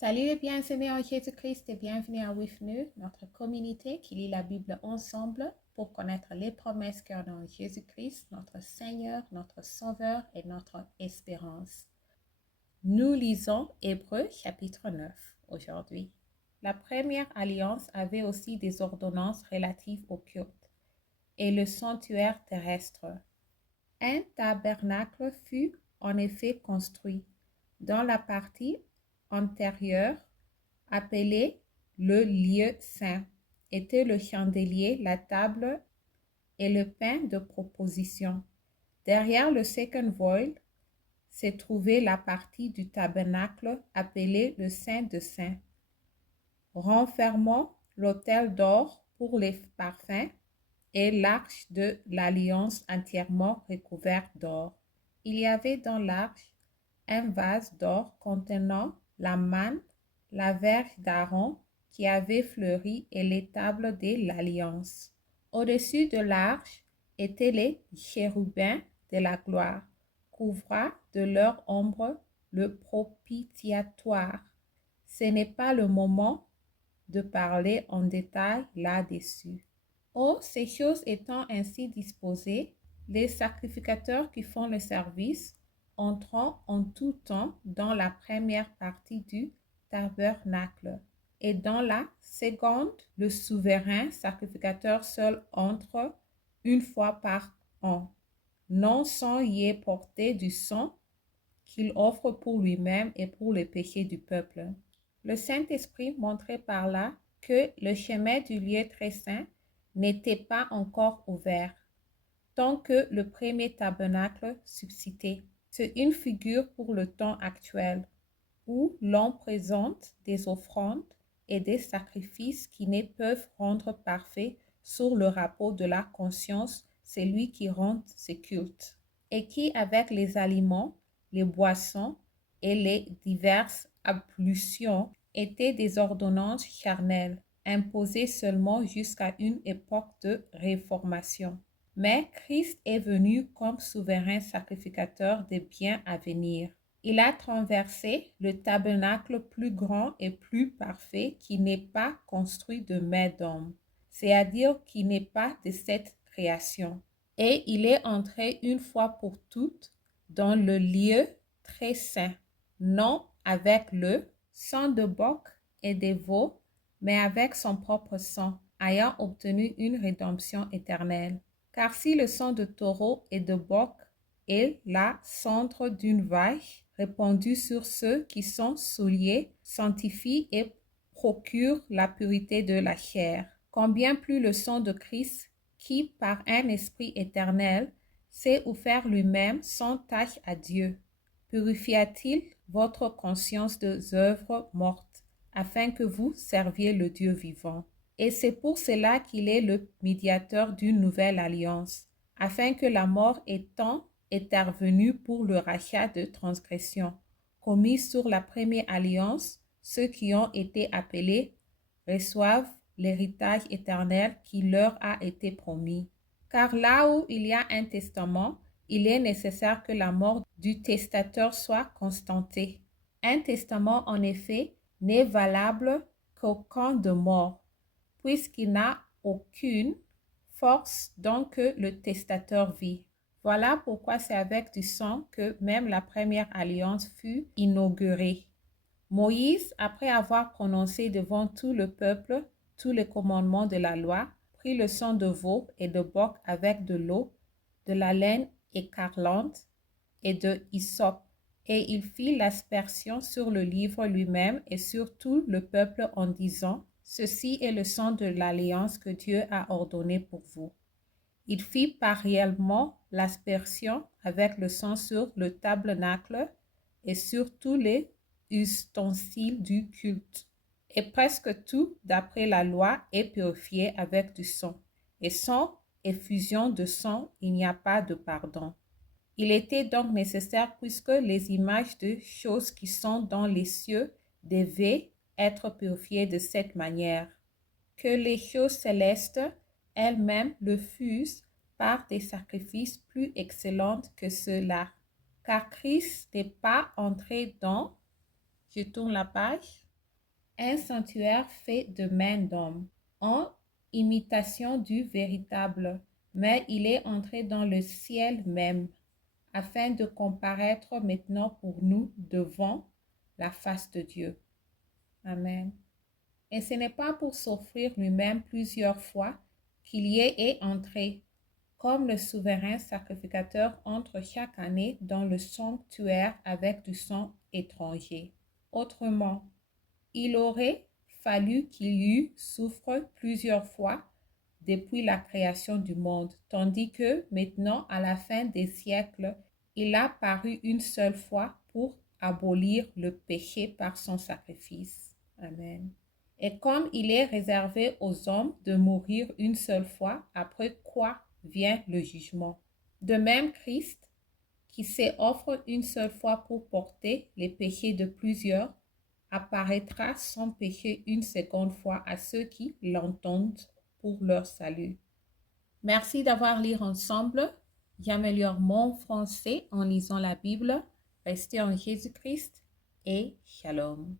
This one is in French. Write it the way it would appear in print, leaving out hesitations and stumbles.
Salut les bien-aimés en Jésus-Christ et bienvenue à WIFNU, notre communauté qui lit la Bible ensemble pour connaître les promesses qu'il y a dans Jésus-Christ, notre Seigneur, notre Sauveur et notre espérance. Nous lisons Hébreux chapitre 9 aujourd'hui. La première alliance avait aussi des ordonnances relatives au culte et le sanctuaire terrestre. Un tabernacle fut en effet construit dans la partie antérieure, appelée le lieu saint, était le chandelier, la table et le pain de proposition. Derrière le second voile se trouvait la partie du tabernacle appelée le Saint de Saints, renfermant l'autel d'or pour les parfums et l'arche de l'alliance entièrement recouverte d'or. Il y avait dans l'arche un vase d'or contenant la manne, la verge d'Aaron qui avait fleuri et les tables de l'alliance. Au-dessus de l'arche étaient les chérubins de la gloire, couvrant de leur ombre le propitiatoire. Ce n'est pas le moment de parler en détail là-dessus. Oh, ces choses étant ainsi disposées, les sacrificateurs qui font le service entrant en tout temps dans la première partie du tabernacle. Et dans la seconde, le souverain sacrificateur seul entre une fois par an, non sans y porter du sang qu'il offre pour lui-même et pour les péchés du peuple. Le Saint-Esprit montrait par là que le chemin du lieu très saint n'était pas encore ouvert, tant que le premier tabernacle subsistait. C'est une figure pour le temps actuel, où l'on présente des offrandes et des sacrifices qui ne peuvent rendre parfait sur le rapport de la conscience celui qui rend ce culte, et qui, avec les aliments, les boissons et les diverses ablutions, étaient des ordonnances charnelles, imposées seulement jusqu'à une époque de réformation. Mais Christ est venu comme souverain sacrificateur des biens à venir. Il a traversé le tabernacle plus grand et plus parfait qui n'est pas construit de main d'homme, c'est-à-dire qui n'est pas de cette création. Et il est entré une fois pour toutes dans le lieu très saint, non avec le sang de bouc et de veau, mais avec son propre sang, ayant obtenu une rédemption éternelle. Car si le sang de taureau et de bouc est la cendre d'une vache répandue sur ceux qui sont souillés, sanctifie et procure la pureté de la chair, combien plus le sang de Christ, qui par un esprit éternel s'est offert lui-même sans tache à Dieu, purifia-t-il votre conscience des œuvres mortes, afin que vous serviez le Dieu vivant. Et c'est pour cela qu'il est le médiateur d'une nouvelle alliance, afin que la mort étant intervenue pour le rachat de transgressions commises sur la première alliance, ceux qui ont été appelés reçoivent l'héritage éternel qui leur a été promis. Car là où il y a un testament, il est nécessaire que la mort du testateur soit constatée. Un testament, en effet, n'est valable qu'au camp de mort, puisqu'il n'a aucune force donc que le testateur vit. Voilà pourquoi c'est avec du sang que même la première alliance fut inaugurée. Moïse, après avoir prononcé devant tout le peuple tous les commandements de la loi, prit le sang de veau et de bouc avec de l'eau, de la laine écarlate et de hysope, et il fit l'aspersion sur le livre lui-même et sur tout le peuple en disant: Ceci est le sang de l'alliance que Dieu a ordonné pour vous. Il fit pareillement l'aspersion avec le sang sur le tabernacle et sur tous les ustensiles du culte. Et presque tout, d'après la loi, est purifié avec du sang. Et sans effusion de sang, il n'y a pas de pardon. Il était donc nécessaire, puisque les images de choses qui sont dans les cieux devaient être purifiées de cette manière, que les choses célestes elles-mêmes le fussent par des sacrifices plus excellents que ceux-là. Car Christ n'est pas entré dans, je tourne la page, un sanctuaire fait de main d'homme, en imitation du véritable, mais il est entré dans le ciel même, afin de comparaître maintenant pour nous devant la face de Dieu. Amen. Et ce n'est pas pour s'offrir lui-même plusieurs fois qu'il y est entré, comme le souverain sacrificateur entre chaque année dans le sanctuaire avec du sang étranger. Autrement, il aurait fallu qu'il eût souffert plusieurs fois depuis la création du monde, tandis que maintenant, à la fin des siècles, il a paru une seule fois pour abolir le péché par son sacrifice. Amen. Et comme il est réservé aux hommes de mourir une seule fois, après quoi vient le jugement. De même, Christ, qui s'est offert une seule fois pour porter les péchés de plusieurs, apparaîtra sans péché une seconde fois à ceux qui l'entendent pour leur salut. Merci d'avoir lu ensemble. J'améliore mon français en lisant la Bible. Restez en Jésus-Christ et shalom.